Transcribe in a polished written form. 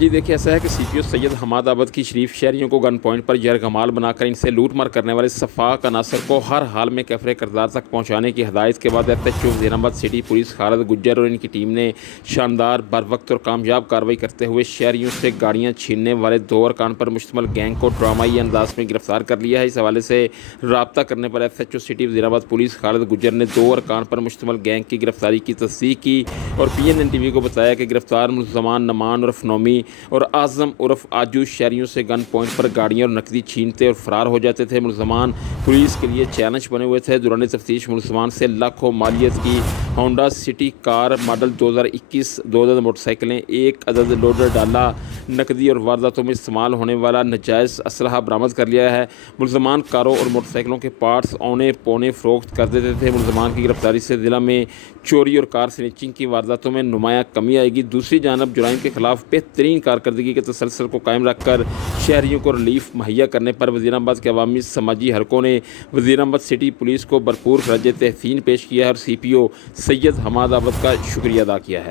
جی دیکھیے ایسا ہے کہ سی پی او سید حماد آباد کی شریف شہریوں کو گن پوائنٹ پر یرغمال بنا کر ان سے لوٹ مار کرنے والے صفاق عناصر کو ہر حال میں کیفر کردار تک پہنچانے کی ہدایت کے بعد ایف ایچ او وزیر آباد سٹی پولیس خالد گجر اور ان کی ٹیم نے شاندار بروقت اور کامیاب کارروائی کرتے ہوئے شہریوں سے گاڑیاں چھیننے والے 2 ارکان پر مشتمل گینگ کو ڈرامائی انداز میں گرفتار کر لیا ہے۔ اس حوالے سے رابطہ کرنے پر ایف ایچ او سٹی وزیر آباد پولیس خالد گجر نے 2 ارکان پر مشتمل گینگ کی گرفتاری کی تصدیق کی اور پی این این ٹی وی کو بتایا کہ گرفتار ملزمان نمان عرف نومی اور اعظم عرف آجو شہریوں سے گن پوائنٹ پر گاڑیاں اور نقدی چھینتے اور فرار ہو جاتے تھے۔ ملزمان پولیس کے لیے چیلنج بنے ہوئے تھے۔ دوران تفتیش ملزمان سے لاکھوں مالیت کی ہونڈا سٹی کار ماڈل 2021، 2 عدد موٹر سائیکلیں، 1 عدد لوڈر ڈالا، نقدی اور وارداتوں میں استعمال ہونے والا ناجائز اسلحہ برآمد کر لیا ہے۔ ملزمان کاروں اور موٹر سائیکلوں کے پارٹس اونے پونے فروخت کر دیتے تھے۔ ملزمان کی گرفتاری سے ضلع میں چوری اور کار سنیچنگ کی وارداتوں میں نمایاں کمی آئے گی۔ دوسری جانب جرائم کے خلاف بہترین کارکردگی کے تسلسل کو قائم رکھ کر شہریوں کو ریلیف مہیا کرنے پر وزیر آباد کے عوامی سماجی حلقوں نے وزیر آباد سٹی پولیس کو بھرپور خراج تحسین پیش کیا ہے اور سی پی او سید حماد آباد کا شکریہ ادا کیا ہے۔